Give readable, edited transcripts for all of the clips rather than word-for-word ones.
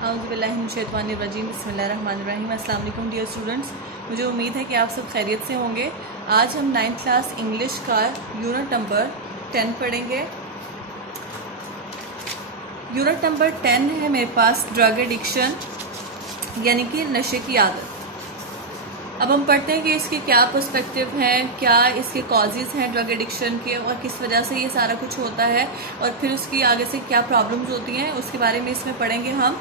औज़ुबिल्लाहिमिनश्शैतानिर्रजीम बिस्मिल्लाहिर्रहमानिर्रहीम। अस्सलाम वालेकुम डियर स्टूडेंट्स, मुझे उम्मीद है कि आप सब खैरियत से होंगे। आज हम 9th क्लास इंग्लिश का यूनिट नंबर 10 पढ़ेंगे। यूनिट नंबर 10 है मेरे पास ड्रग एडिक्शन यानी कि नशे की आदत। अब हम पढ़ते हैं कि इसके क्या पर्सपेक्टिव हैं, क्या इसके कॉजेज़ हैं ड्रग एडिक्शन के और किस वजह से ये सारा कुछ होता है और फिर उसकी आगे से क्या प्रॉब्लम्स होती हैं, उसके बारे में इसमें पढ़ेंगे हम।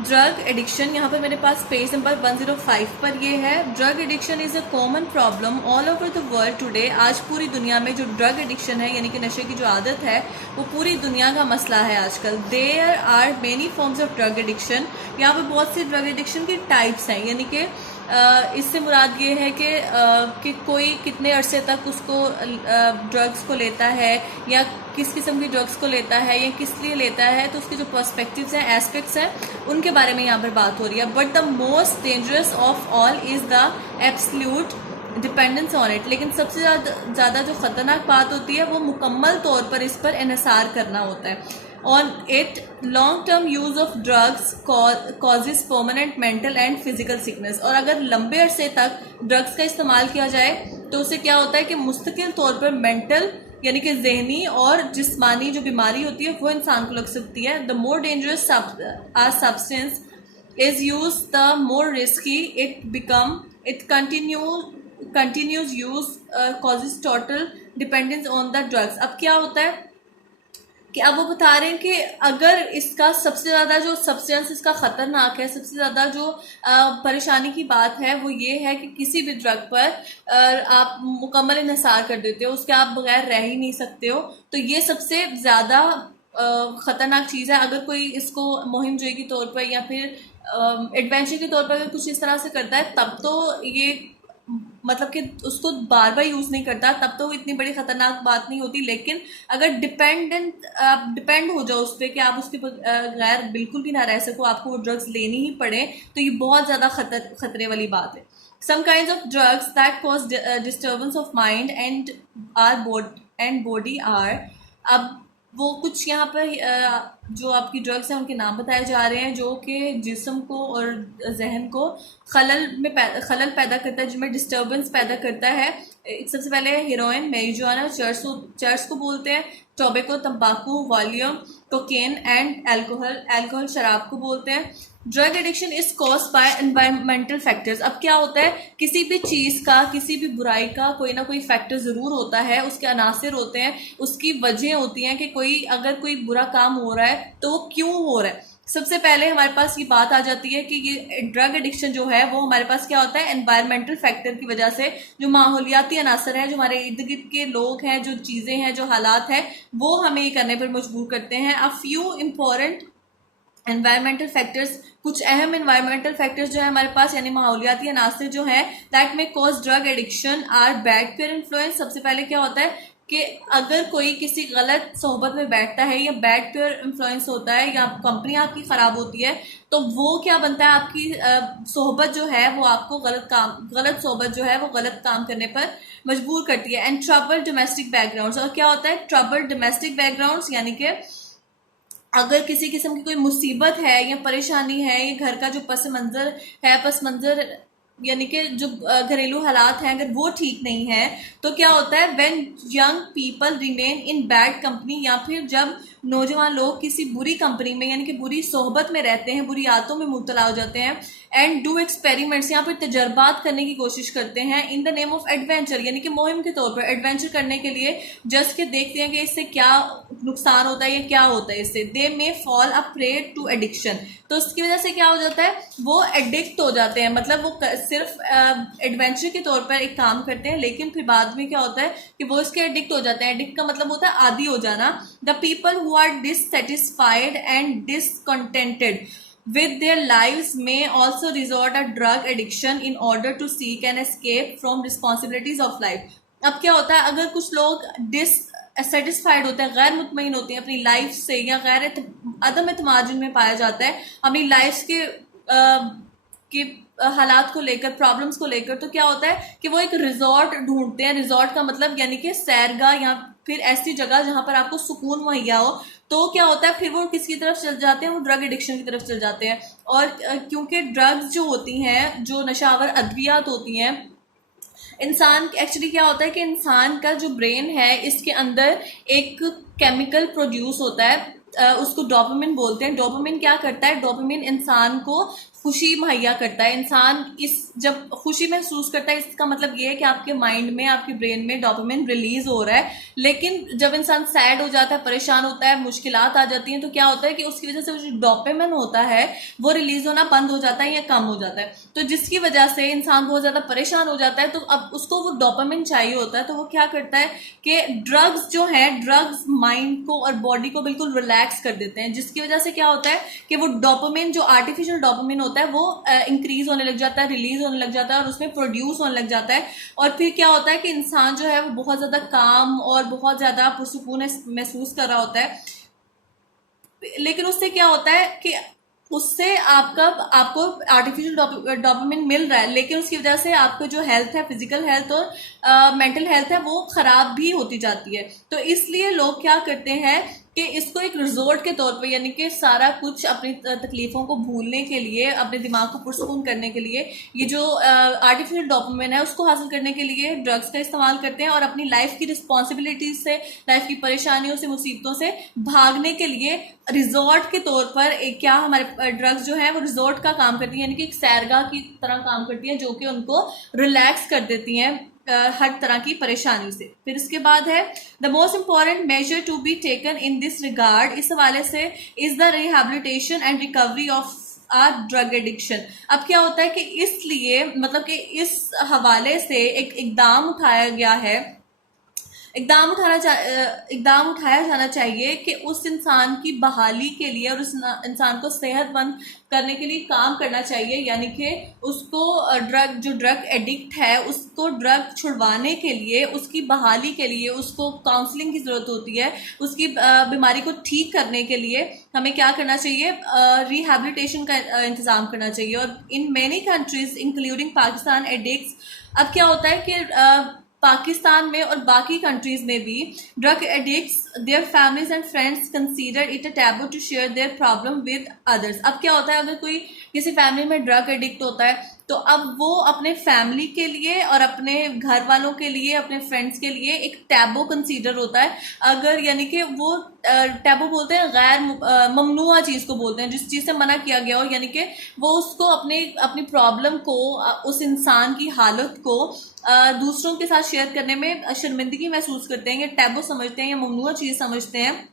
ड्रग एडिक्शन, यहाँ पर मेरे पास पेज नंबर 105 पर ये है। Drug addiction is a common problem all over the world today. आज पूरी दुनिया में जो ड्रग एडिक्शन है यानी कि नशे की जो आदत है वो पूरी दुनिया का मसला है आजकल। There are many forms of drug addiction. यहाँ पर बहुत सी ड्रग एडिक्शन की टाइप्स हैं, यानी कि इससे मुराद ये है कि कोई कितने अरसे तक उसको ड्रग्स को लेता है या किस किस्म की ड्रग्स को लेता है या किस लिए लेता है, तो उसके जो पर्सपेक्टिव्स हैं, एस्पेक्ट्स हैं, उनके बारे में यहाँ पर बात हो रही है। But the most dangerous of all is the absolute dependence on it. लेकिन सबसे ज़्यादा जो ख़तरनाक बात होती है वो मुकम्मल तौर पर इस पर इन्हिसार करना होता है। On it, long-term use of drugs causes permanent mental and physical sickness। और अगर लंबे अरसे तक ड्रग्स का इस्तेमाल किया जाए तो उससे क्या होता है कि मुस्तकिल तौर पर मेंटल यानी कि जहनी और जिस्मानी जो बीमारी होती है वो इंसान को लग सकती है। The more dangerous substance is use the more risky it continues use causes total dependence on the drugs. अब क्या होता है कि अब वो बता रहे हैं कि अगर इसका सबसे ज़्यादा जो सब्सटेंस इसका ख़तरनाक है, सबसे ज़्यादा जो परेशानी की बात है वो ये है कि किसी भी ड्रग पर आप मुकम्मल इन्हिसार कर देते हो, उसके आप बगैर रह ही नहीं सकते हो। तो ये सबसे ज़्यादा ख़तरनाक चीज़ है। अगर कोई इसको मुहिम जोई के तौर पर या फिर एडवेंचर के तौर पर अगर कुछ इस तरह से करता है तब तो ये मतलब कि उसको बार बार यूज़ नहीं करता, तब तो इतनी बड़ी ख़तरनाक बात नहीं होती। लेकिन अगर डिपेंड हो जाओ उस पर कि आप उसके बगैर बिल्कुल भी ना रह सको, आपको वो ड्रग्स लेनी ही पड़े, तो ये बहुत ज़्यादा खतरे वाली बात है। Some kinds of drugs that cause disturbance of mind and body are. अब वो कुछ यहाँ पर जो आपकी ड्रग्स हैं उनके नाम बताए जा रहे हैं जो कि जिस्म को और जहन को खलल पैदा करता है, जिसमें डिस्टर्बेंस पैदा करता है। सबसे पहले हेरोइन, मैरिजुआना, चर्च को बोलते हैं, टोबैको तंबाकू, वॉल्यूम, कोकेन एंड अल्कोहल शराब को बोलते हैं। Drug addiction is cause by environmental factors. अब क्या होता है, किसी भी चीज़ का, किसी भी बुराई का कोई ना कोई फैक्टर ज़रूर होता है, उसके अनासिर होते हैं, उसकी वजह होती हैं कि अगर कोई बुरा काम हो रहा है तो वो क्यों हो रहा है। सबसे पहले हमारे पास ये बात आ जाती है कि ये ड्रग एडिक्शन जो है वो हमारे पास क्या होता है, एनवायरमेंटल फैक्टर की वजह से, जो माहौलियाती अनासर हैं, जो हमारे इर्द गिर्द के लोग हैं, जो चीज़ें हैं, जो हालात हैं, वो हमें ये करने पर मजबूर करते हैं। A few important environmental factors, कुछ अहम एनवायरमेंटल फैक्टर्स जो है हमारे पास यानी माहौलियाती अनासर जो है दैट में cause drug addiction are bad peer influence. सबसे पहले क्या होता है कि अगर कोई किसी गलत सोहबत में बैठता है या बैड पीयर इन्फ्लुएंस होता है या कंपनी आपकी ख़राब होती है तो वो क्या बनता है, आपकी सोहबत जो है वो आपको गलत सोहबत जो है वो गलत काम करने पर मजबूर करती है। And trouble domestic backgrounds. और क्या होता है, ट्रबल डोमेस्टिक बैकग्राउंड्स यानी कि अगर किसी किस्म की कोई मुसीबत है या परेशानी है या घर का जो पस मंज़र यानी कि जो घरेलू हालात हैं अगर वो ठीक नहीं है तो क्या होता है, when young people remain in bad company, या फिर जब नौजवान लोग किसी बुरी कंपनी में यानी कि बुरी सोहबत में रहते हैं, बुरी आदतों में मुब्तला हो जाते हैं। एंड डू एक्सपेरिमेंट्स, यहाँ पर तजर्बात करने की कोशिश करते हैं, in the name of adventure यानी कि मुहिम के तौर पर एडवेंचर करने के लिए जस्ट के देखते हैं कि इससे क्या नुकसान होता है या क्या होता है इससे। They may fall a prey to addiction. तो उसकी वजह से क्या हो जाता है, वो एडिक्ट हो जाते हैं, मतलब वो सिर्फ एडवेंचर के तौर पर एक काम करते हैं लेकिन फिर बाद में क्या होता है कि वो इसके एडिक्ट हो जाते हैं। एडिक्ट का मतलब होता है आदी हो जाना। The people who are dissatisfied and discontented with their lives may also resort a drug addiction in order to seek an escape from responsibilities of life। अब क्या होता है, अगर कुछ लोग डिससेटिस्फाइड होते हैं, गैर मुतमईन होते हैं अपनी लाइफ से या अदम एतमाद जिनमें पाया जाता है अपनी लाइफ के हालात को लेकर, प्रॉब्लम्स को लेकर, तो क्या होता है कि वो एक रिजॉर्ट ढूंढते हैं। रिजॉर्ट का मतलब यानी कि सैरगाह या फिर ऐसी जगह जहां पर आपको सुकून मुहैया हो, तो क्या होता है फिर वो किसकी तरफ चल जाते हैं, वो ड्रग एडिक्शन की तरफ चल जाते हैं। और क्योंकि ड्रग्स जो होती हैं, जो नशावर अद्वियात होती हैं, इंसान एक्चुअली क्या होता है कि इंसान का जो ब्रेन है इसके अंदर एक केमिकल प्रोड्यूस होता है, उसको डोपामिन बोलते हैं। डोपामिन क्या करता है, डोपामिन इंसान को खुशी मुहैया करता है। इंसान इस जब खुशी महसूस करता है, इसका मतलब ये है कि आपके माइंड में, आपके ब्रेन में डोपामिन रिलीज हो रहा है। लेकिन जब इंसान सैड हो जाता है, परेशान होता है, मुश्किलात आ जाती हैं, तो क्या होता है कि उसकी वजह से जो डोपामिन होता है वो रिलीज होना बंद हो जाता है या कम हो जाता है। तो जिसकी वजह से इंसान बहुत ज्यादा परेशान हो जाता है, तो अब उसको वो डोपामिन चाहिए होता है। तो वो क्या करता है कि ड्रग्स जो है, ड्रग्स माइंड को और बॉडी को बिल्कुल रिलैक्स कर देते हैं, जिसकी वजह से क्या होता है कि वो डोपामिन, जो आर्टिफिशियल डोपामिन होता है, वो इंक्रीज होने लग जाता है, रिलीज होने लग जाता है और उसमें प्रोड्यूस होने लग जाता है। और फिर क्या होता है कि इंसान जो है वो बहुत ज्यादा काम और बहुत ज्यादा पुरसुकून महसूस कर रहा होता है। लेकिन उससे क्या होता है कि उससे आपको आर्टिफिशियल डोपामिन मिल रहा है, लेकिन उसकी वजह से आपको जो हेल्थ है, फिजिकल हेल्थ और मेंटल हेल्थ है, वो खराब भी होती जाती है। तो इसलिए लोग क्या करते हैं कि इसको एक रिजोर्ट के तौर पे, यानी कि सारा कुछ अपनी तकलीफों को भूलने के लिए, अपने दिमाग को पुरसुकून करने के लिए, ये जो आर्टिफिशियल डोपामिन है उसको हासिल करने के लिए ड्रग्स का इस्तेमाल करते हैं। और अपनी लाइफ की रिस्पॉन्सिबिलिटीज से, लाइफ की परेशानियों से, मुसीबतों से भागने के लिए रिजॉर्ट के तौर पर क्या हमारे ड्रग्स जो है वो रिजॉर्ट का काम करती है, यानी कि एक सैरगाह की तरह काम करती है, जो कि उनको रिलैक्स कर देती हैं हर तरह की परेशानी से। फिर इसके बाद है the most important measure to be taken in this regard, इस हवाले से is the rehabilitation and recovery of our drug addiction. अब क्या होता है कि इसलिए मतलब कि इस हवाले से एक इकदाम उठाया गया है, इकदाम उठाया जाना चाहिए कि उस इंसान की बहाली के लिए और उस इंसान को सेहतमंद करने के लिए काम करना चाहिए। यानी कि उसको जो ड्रग एडिक्ट है उसको ड्रग छुड़वाने के लिए, उसकी बहाली के लिए उसको काउंसलिंग की जरूरत होती है। उसकी बीमारी को ठीक करने के लिए हमें क्या करना चाहिए, रिहेबिलिटेशन का इंतजाम करना चाहिए। और in many countries including Pakistan addicts, अब क्या होता है कि पाकिस्तान में और बाकी कंट्रीज में भी drug addicts, their families and friends consider it a taboo to share their problem with others. अब क्या होता है, अगर कोई किसी फैमिली में ड्रग एडिक्ट होता है तो अब वो अपने फैमिली के लिए और अपने घर वालों के लिए, अपने फ्रेंड्स के लिए एक टैबू कंसीडर होता है। अगर यानी कि वो टैबू बोलते हैं गैर ममनुआ चीज को बोलते हैं, जिस चीज से मना किया गया हो, यानी कि वो उसको अपनी प्रॉब्लम को, उस इंसान की हालत को दूसरों के साथ शेयर करने में शर्मिंदगी महसूस करते हैं, या टैबू समझते हैं, या ममनुआ चीज समझते हैं।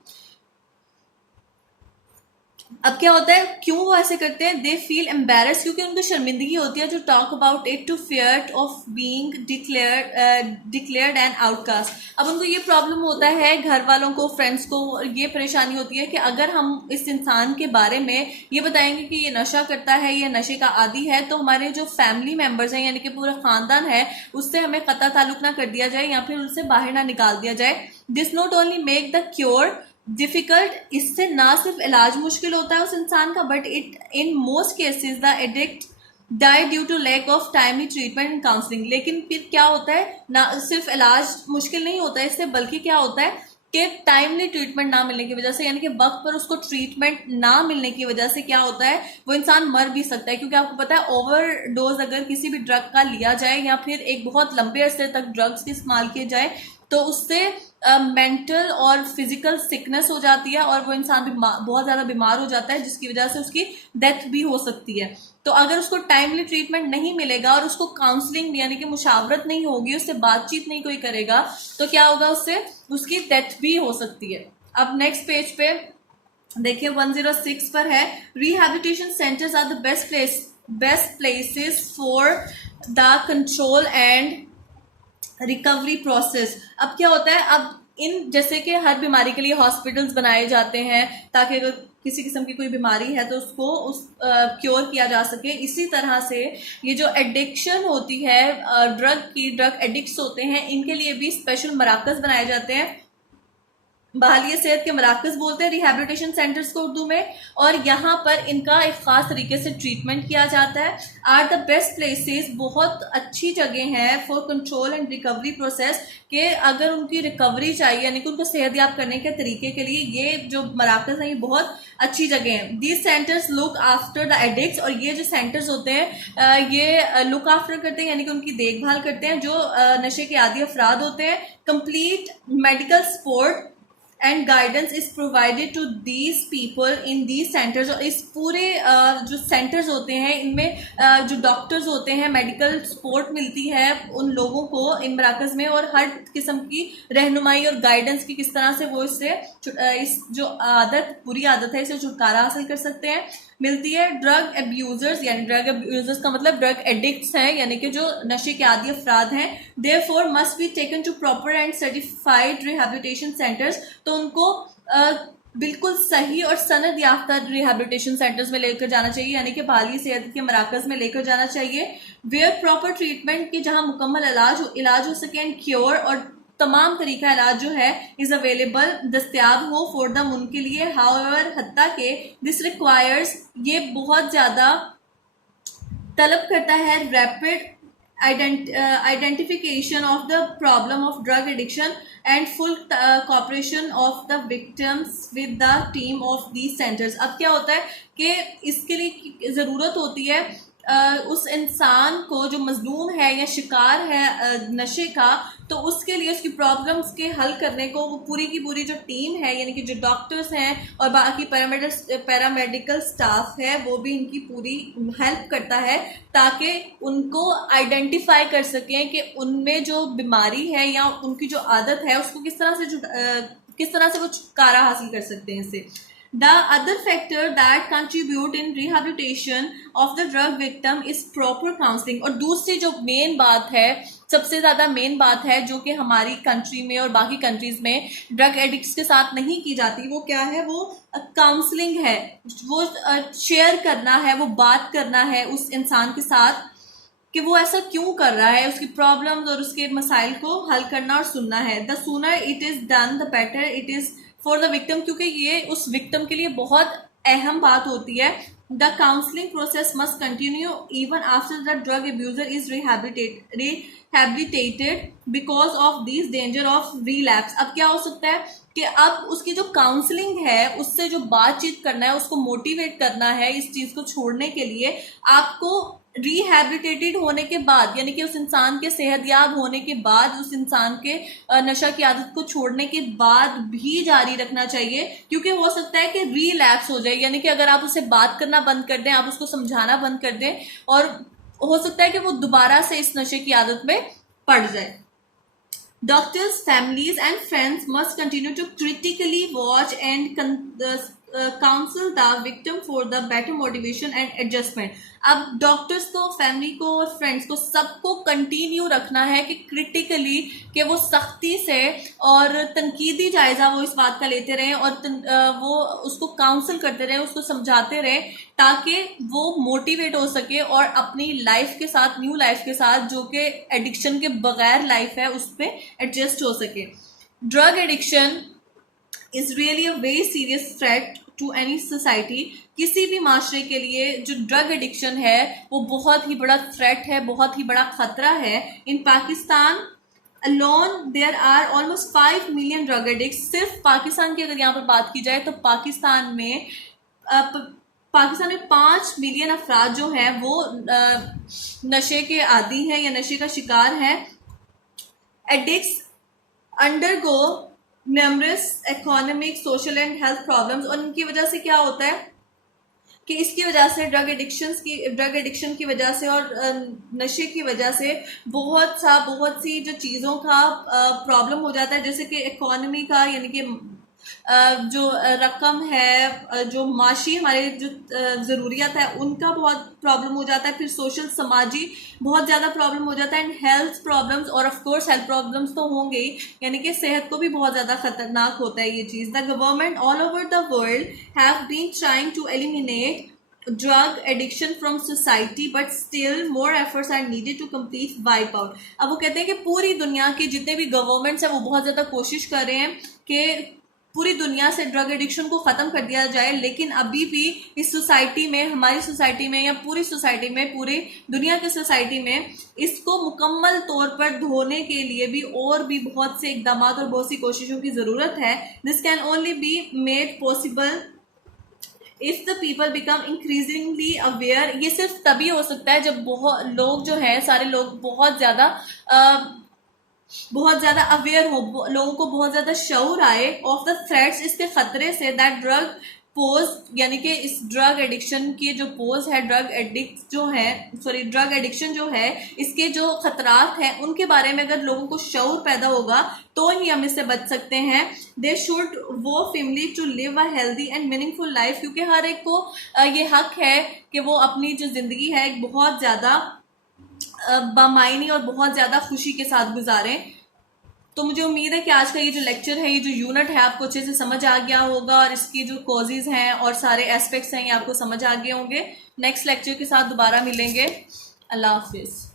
अब क्या होता है, क्यों वो ऐसे करते हैं, दे फील एम्बेरस, क्योंकि उनको शर्मिंदगी होती है, जो talk about it to fear of being declared and outcast. अब उनको ये प्रॉब्लम होता है, घर वालों को, फ्रेंड्स को ये परेशानी होती है कि अगर हम इस इंसान के बारे में ये बताएंगे कि ये नशा करता है, ये नशे का आदी है, तो हमारे जो फैमिली मेंबर्स हैं, यानी कि पूरा खानदान है, उससे हमें कतई ताल्लुक ना कर दिया जाए या फिर उससे बाहर ना निकाल दिया जाए। This not only make the cure difficult, इससे ना सिर्फ इलाज मुश्किल होता है उस इंसान का, but it in most cases the addict die due to lack of timely treatment and counselling. लेकिन फिर क्या होता है, ना सिर्फ इलाज मुश्किल नहीं होता है इससे, बल्कि क्या होता है कि टाइमली ट्रीटमेंट ना मिलने की वजह से, यानी कि वक्त पर उसको ट्रीटमेंट ना मिलने की वजह से क्या होता है, वो इंसान मर भी सकता है। क्योंकि आपको पता है, ओवरडोज अगर किसी भी ड्रग का लिया जाए या फिर एक बहुत लंबे अरसे तक ड्रग्स के इस्तेमाल किए जाए, तो उससे मेंटल और फिजिकल सिकनेस हो जाती है और वो इंसान बहुत ज्यादा बीमार हो जाता है, जिसकी वजह से उसकी डेथ भी हो सकती है। तो अगर उसको टाइमली ट्रीटमेंट नहीं मिलेगा और उसको काउंसलिंग यानी कि मुशावरत नहीं होगी, उससे बातचीत नहीं कोई करेगा, तो क्या होगा, उससे उसकी डेथ भी हो सकती है। अब नेक्स्ट पेज पे देखिए 106 पर है, rehabilitation centres are the best places for the control and recovery process. अब क्या होता है, अब इन जैसे कि हर बीमारी के लिए हॉस्पिटल्स बनाए जाते हैं ताकि अगर किसी किस्म की कोई बीमारी है तो उसको क्योर किया जा सके। इसी तरह से ये जो एडिक्शन होती है ड्रग एडिक्ट्स होते हैं, इनके लिए भी स्पेशल मराकज बनाए जाते हैं बहाली सेहत के मराकज बोलते हैं रिहैबिलिटेशन सेंटर्स को उर्दू में, और यहाँ पर इनका एक खास तरीके से ट्रीटमेंट किया जाता है। आर द बेस्ट प्लेसेस, बहुत अच्छी जगह हैं for control and recovery process, कि अगर उनकी रिकवरी चाहिए यानी कि उनको सेहतयाब करने के तरीके के लिए ये जो मराकज हैं ये बहुत अच्छी जगह हैं। These centres look after the addicts, और ये जो सेंटर्स होते हैं ये लुक आफ्टर करते हैं यानी कि उनकी देखभाल करते हैं जो नशे के आदी अफराद होते हैं। Complete medical support and guidance is provided to these people in these centres, और इस पूरे जो सेंटर्स होते हैं इनमें जो डॉक्टर्स होते हैं मेडिकल सपोर्ट मिलती है उन लोगों को इन मराकज में, और हर किस्म की रहनुमाई और गाइडेंस की किस तरह से वो इससे इस जो आदत बुरी आदत है इसे छुटकारा हासिल कर सकते हैं मिलती है। ड्रग एब्यूजर्स, यानी ड्रग एब्यूजर्स का मतलब ड्रग एडिक्ट्स हैं यानी कि जो नशे के आदी अफराद हैं, therefore must be taken to proper and certified rehabilitation centres, तो उनको बिल्कुल सही और सनद याफ्ता रिहैबिलिटेशन सेंटर्स में लेकर जाना चाहिए यानी कि बहाली सेहत के मराकज में लेकर जाना चाहिए। वेयर प्रॉपर ट्रीटमेंट की जहां मुकम्मल इलाज हो सके एंड क्योर, और तमाम तरीका इलाज जो है इज अवेलेबल, दस्तियाब हो फॉर दम उनके लिए। हाउएवर हत्ता के दिस रिक्वायर्स, ये बहुत ज़्यादा तलब करता है rapid identification of the problem of drug addiction and full cooperation of the victims with the team of these centers। अब क्या होता है कि इसके लिए ज़रूरत होती है उस इंसान को जो मजलूम है या शिकार है नशे का, तो उसके लिए उसकी प्रॉब्लम्स के हल करने को वो पूरी की पूरी जो टीम है यानी कि जो डॉक्टर्स हैं और बाकी पैरामेडिकल स्टाफ है वो भी इनकी पूरी हेल्प करता है ताकि उनको आइडेंटिफाई कर सकें कि उनमें जो बीमारी है या उनकी जो आदत है उसको किस तरह से वो छुटकारा हासिल कर सकते हैं इससे। The other factor that contribute in rehabilitation of the drug victim is proper counseling। और दूसरी जो मेन बात है, सबसे ज़्यादा मेन बात है जो कि हमारी कंट्री में और बाकी कंट्रीज़ में ड्रग एडिक्ट्स के साथ नहीं की जाती, वो क्या है, वो काउंसलिंग है। वो शेयर करना है, वो बात करना है उस इंसान के साथ कि वो ऐसा क्यों कर रहा है, उसकी प्रॉब्लम्स और उसके मसाइल को हल करना और सुनना है। The sooner it is done the better it is for the victim, क्योंकि ये उस विक्टिम के लिए बहुत अहम बात होती है। The counselling process must continue even after the drug abuser is rehabilitated because of this danger of relapse. अब क्या हो सकता है कि अब उसकी जो काउंसलिंग है उससे जो बातचीत करना है, उसको मोटिवेट करना है इस चीज़ को छोड़ने के लिए, आपको रिहैबिलिटेटेड होने के बाद यानी कि उस इंसान के सेहतयाब होने के बाद, उस इंसान के नशा की आदत को छोड़ने के बाद भी जारी रखना चाहिए, क्योंकि हो सकता है कि रिलैप्स हो जाए, यानी कि अगर आप उससे बात करना बंद कर दें, आप उसको समझाना बंद कर दें, और हो सकता है कि वो दोबारा से इस नशे की आदत में पड़ जाए। Doctors, families and friends must continue to critically watch and counsel the victim for the better motivation and adjustment। अब डॉक्टर्स को, फैमिली को और फ्रेंड्स को सबको कंटिन्यू रखना है कि क्रिटिकली कि वो सख्ती से और तनकीदी जायजा वो इस बात का लेते रहें और वो उसको काउंसल करते रहें, उसको समझाते रहें ताकि वो मोटिवेट हो सके और अपनी लाइफ के साथ, न्यू लाइफ के साथ जो कि एडिक्शन के बगैर लाइफ है उस पर एडजस्ट हो सके। Drug addiction is really a very serious threat to any society. किसी भी माशरे के लिए जो ड्रग एडिक्शन है वो बहुत ही बड़ा थ्रेट है, बहुत ही बड़ा खतरा है। इन Pakistan alone there are almost 5 million drug addicts। सिर्फ पाकिस्तान की अगर यहाँ पर बात की जाए तो पाकिस्तान में 5 मिलियन अफराद जो हैं वो नशे के आदी हैं या नशे का शिकार हैं। Addicts undergo numerous economic, social and health problems, और इनकी वजह से क्या होता है कि इसकी वजह से ड्रग एडिक्शन की वजह से और नशे की वजह से बहुत सी जो चीज़ों का प्रॉब्लम हो जाता है, जैसे कि इकोनॉमी का, यानी कि जो रकम है, जो माशी हमारे जो ज़रूरियात है उनका बहुत प्रॉब्लम हो जाता है। फिर सोशल, समाजी बहुत ज़्यादा प्रॉब्लम हो जाता है। एंड हेल्थ प्रॉब्लम्स, और ऑफ कोर्स हेल्थ प्रॉब्लम्स तो होंगे ही, यानी कि सेहत को भी बहुत ज़्यादा खतरनाक होता है ये चीज़। The government all over the world have been trying to eliminate drug addiction from society but still more efforts are needed to complete wipe out. अब वो कहते हैं कि पूरी दुनिया के जितने भी गवर्नमेंट्स हैं वो बहुत ज़्यादा कोशिश कर रहे हैं कि पूरी दुनिया से ड्रग एडिक्शन को खत्म कर दिया जाए, लेकिन अभी भी इस सोसाइटी में, हमारी सोसाइटी में या पूरी सोसाइटी में, पूरी दुनिया की सोसाइटी में इसको मुकम्मल तौर पर धोने के लिए भी और भी बहुत से इकदाम और बहुत सी कोशिशों की जरूरत है। This can only be made possible if the people become increasingly aware. ये सिर्फ तभी हो सकता है जब बहुत लोग जो है, सारे लोग बहुत ज्यादा अवेयर हो, लोगों को बहुत ज्यादा शऊर आए ऑफ द थ्रेट्स, इसके खतरे से, दैट ड्रग पोज, यानी कि इस ड्रग एडिक्शन की जो पोज है, ड्रग एडिक्शन जो है, इसके जो खतरात हैं उनके बारे में अगर लोगों को शऊर पैदा होगा तो ही हम इससे बच सकते हैं। दे शुड वो family to live a healthy and meaningful life, क्योंकि हर एक को ये हक है कि वो अपनी जो जिंदगी है एक बहुत ज्यादा बामायनी और बहुत ज्यादा खुशी के साथ गुजारें। तो मुझे उम्मीद है कि आज का ये जो लेक्चर है, ये जो यूनिट है, आपको अच्छे से समझ आ गया होगा और इसकी जो कॉजेज हैं और सारे एस्पेक्ट्स हैं ये आपको समझ आ गए होंगे। नेक्स्ट लेक्चर के साथ दोबारा मिलेंगे। अल्लाह हाफिज।